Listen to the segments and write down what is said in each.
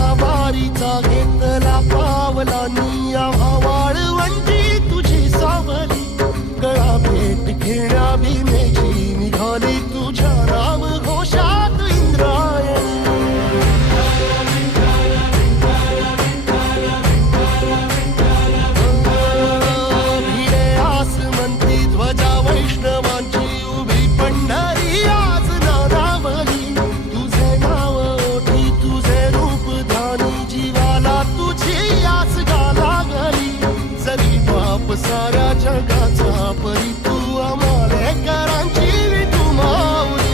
सवारीचा घेतला पावलानी आम्हा वाळवंटी तुझी सावली गळा भेट घेण्या भीमेची निघाली तुझ्या राम घोषात इंद्रायणी भिडे आसमंती ध्वजा वैष्णवांची उभी पंढरी आज नादावली तुझे नाव ओठी तुझे रूप ध्यानी जीवाला तुझी आस गाला गली जरी बाप साऱ्या जगाचा परी तू आम्हाले करांची तू माऊली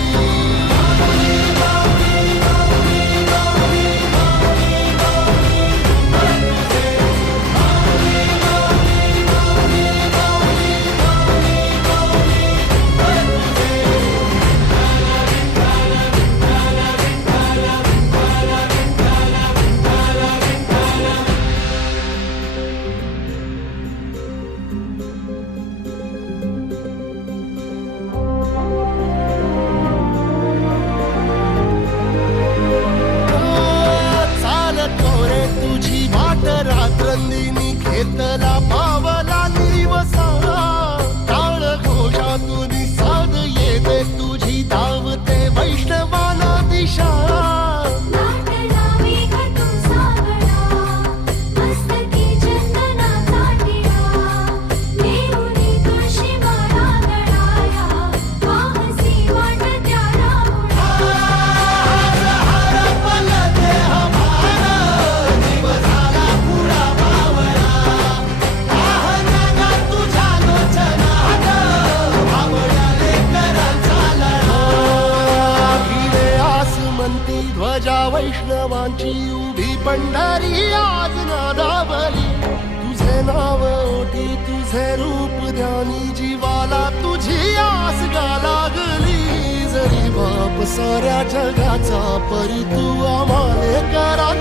तुझी वाट रात्रंदिनी घेतला पावला निवसा टाळ घोषातून साध येते तुझी धावते वैष्णवाला दिशा ध्वजा वैष्णवांची उभी पंढरी आज नादावली तुझे नाव ओठी तुझे रूप ध्यानी जीवाला तुझी आस गा लागली जरी बाप साऱ्या जगाचा परी तू आम्हाले करा